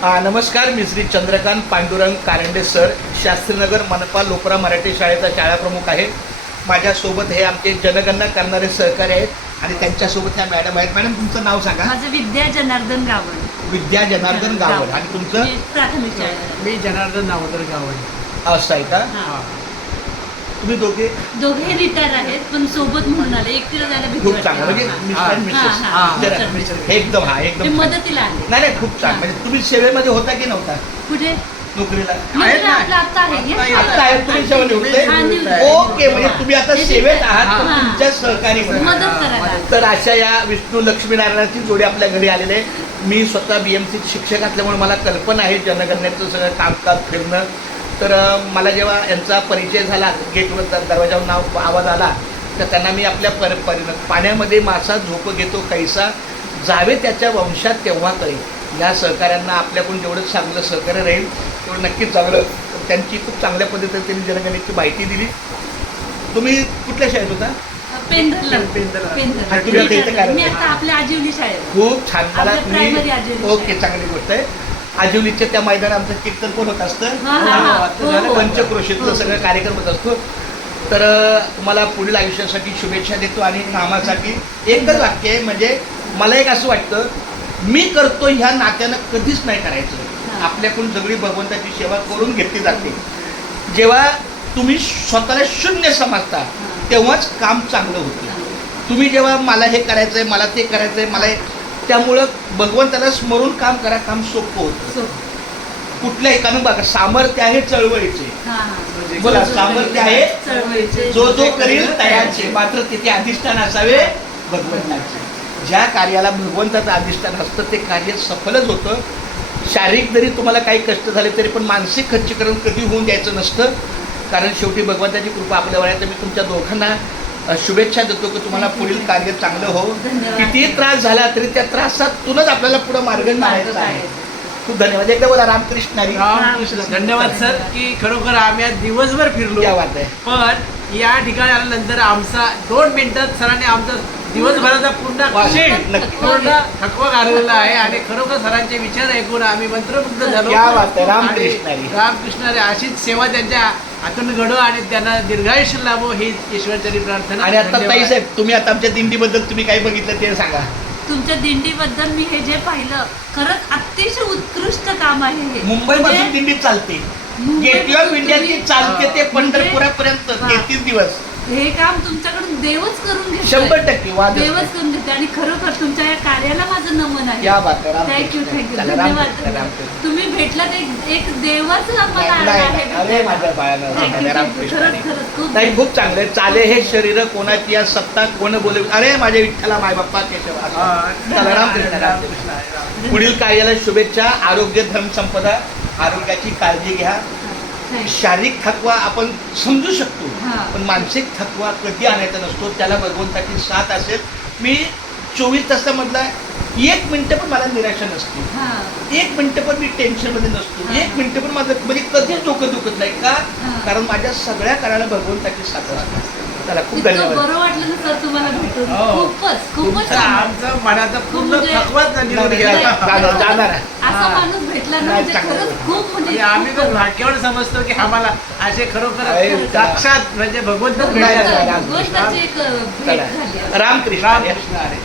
नमस्कार, मी श्री चंद्रकांत पांडुरंग कारंडे सर, शास्त्रीनगर मनपा लोकरा मराठी शाळेचा शाळा प्रमुख आहे. माझ्यासोबत हे आमचे जनगणना करणारे सहकारी आहेत आणि त्यांच्यासोबत ह्या मॅडम आहेत. मॅडम, तुमचं नाव सांगा. माझं विद्या जनार्दन गावण. विद्या जनार्दन गावड. आणि तुमचं? मी प्राथमिक शाळेत. मी जनार्दन दामोदर गावण. असं आहे का? हा. तुम्ही दोघे रिटायर आहेत, पण सोबत म्हणून आले. एकटीला जायला भीती खूप वाटते. चांगलं, म्हणजे मिस्टर आणि मिसेस. एकदम ते एकदम मदतीला आले. नाही नाही, खूप छान. म्हणजे तुम्ही सेवेमध्ये होता की नव्हता कुठे नोकरीला? म्हणजे आपलं आता आहे हे? आता आहे, तुम्ही सेवेत होते. हा, निवृत्त. ओके, म्हणजे तुम्ही आता सेवेत आहात, पण हा. तुमच्या सहकारी म्हणून. मदत करायला. तर अशा या विष्णू लक्ष्मीनारायणाची जोडी आपल्या घरी आलेले आहे. मी स्वतः BMC शिक्षक असल्यामुळे मला कल्पना आहे जनगणनेचं सगळं कामकाज फिरणं. तर मला जेव्हा यांचा परिचय झाला, गेटवर दरवाजावर नाव आवाज आला, तर त्यांना मी आपल्या पाण्यामध्ये मासा झोप घेतो कैसा जावे त्याच्या वंशात तेव्हा कळेल. या सहकाऱ्यांना आपल्याकडून जेवढं चांगलं सहकार्य राहील तेवढं नक्कीच चांगलं. त्यांची खूप चांगल्या पद्धतीने त्यांनी जनगणनेची माहिती दिली. तुम्ही कुठल्या शाळेत होता? पेंधरला. आणि तुम्ही आता इथे काय? मी आता आपल्या आजीवली शाळेत. खूप छान. मला आपल्या प्रायमरी आजीवली तुम्ही ओके, चांगली गोष्ट आहे. आजिवलीच्या त्या मैदानात आमचं कीर्तन पण होत असतं. हो. पंचक्रोशीतलं सगळं कार्यक्रम होत असतो. तर तुम्हाला पुढील आयुष्यासाठी शुभेच्छा देतो. आणि कामासाठी एकच वाक्य आहे, म्हणजे मला एक असं वाटतं, मी करतो ह्या नात्यानं कधीच नाही करायचं. आपल्याकडून सगळी भगवंताची सेवा करून घेतली जाते. जेव्हा तुम्ही स्वतःला शून्य समजता तेव्हाच काम चांगलं होतं. तुम्ही जेव्हा मला हे करायचंय, मला ते करायचंय, मला त्यामुळं भगवंताला स्मरून काम करा, काम सोपं होतं. कुठल्याही कारण बघा, सामर्थ्य आहे चळवळीचे. बोला, सामर्थ्य आहे चळवळीचे. जो करील तयाचे, मात्र तिथे अधिष्ठान असावे भगवंताचे. ज्या कार्याला भगवंताचं अधिष्ठान असतं ते कार्य सफलच होतं. शारीरिक जरी तुम्हाला काही कष्ट झाले तरी पण मानसिक खच्चीकरण कधी होऊन द्यायचं नसतं. कारण शेवटी भगवंताची कृपा आपल्यावर आहे. तर मी तुमच्या दोघांना शुभेच्छा देतो की तुम्हाला पुढील कार्य चांगलं हो. किती त्रास झाला तरी त्या त्रासातूनच आपल्याला पुढे मार्ग काढायचा आहे. खूप धन्यवाद. एकदा बोला रामकृष्ण हरी. धन्यवाद सर, की खरोखर आम्ही आज दिवसभर फिरलो. क्या बात आहे. पण या ठिकाणी आल्यानंतर आमचा 2 मिनिटात सरांनी आमचा दिवसभराचा पूर्ण थकवा घालवलेला आहे. आणि खरोखर सरांचे विचार ऐकून आम्ही मंत्रमुग्ध झालो. क्या बात आहे. रामकृष्ण हरी. रामकृष्ण हरी. अशीच सेवा त्यांच्या हातून घडो आणि त्यांना दीर्घायुष्य लाभो ही ईश्वरचरी प्रार्थना. आणि आता ताईसाहेब, तुम्ही आता आमच्या दिंडीबद्दल तुम्ही काय बघितलं ते सांगा. तुमच्या दिंडीबद्दल मी हे जे पाहिलं, खरंच अतिशय उत्कृष्ट काम आहे हे. मुंबईपासून दिंडी चालते, गेटवे ऑफ इंडियाची चालते ते पंढरपुरापर्यंत 33 दिवस. हे काम तुमच्याकडून देवच करून घेतलंय. 100% वाद देवच करून घेतले. आणि खरोखर तुमच्या या कार्याला माझं नमन आहे. क्या बात आहे. थँक्यू चला, धन्यवाद. तुम्ही भेटलात, एक देवच आम्हाला आहे. अरे माझ्या बाळानं. खरंच खूप नाही, खूप चांगलं आहे. चाले हे शरीर कोणाची या सत्ता कोण बोले. अरे माझ्या विठ्ठला माय बाप्पा केशव. चला, रामकृष्ण. पुढील कार्याला शुभेच्छा. आरोग्य धर्म संपदा. आरोग्याची काळजी घ्या. शारीरिक थकवा आपण समजू शकतो, पण मानसिक थकवा कधी आणायचा नसतो. त्याला भगवंताची साथ असेल. मी 24 तासामधला 1 मिनिट पण मला निराशा नसते. 1 मिनिट पण मी टेन्शनमध्ये नसतो. 1 मिनिट पण माझं म्हणजे कधीच डोकं दुखत नाही का, कारण माझ्या सगळ्या कार्याला भगवंताची साथ असते. त्याला खूप धन्यवाद. बरं वाटलं ना सर तुम्हाला भेटून. खूपच आमचा मनाचा पूर्ण थकवाच जाणार आहे. असा माणूस भेटला ना, म्हणजे खरंच खूप म्हणजे आम्ही पण भाग्यावर समजतो की आम्हाला असे खरोखर साक्षात म्हणजे भगवंत भगवंताची एक भेट झाली. रामकृष्ण. रामकृष्ण हरी.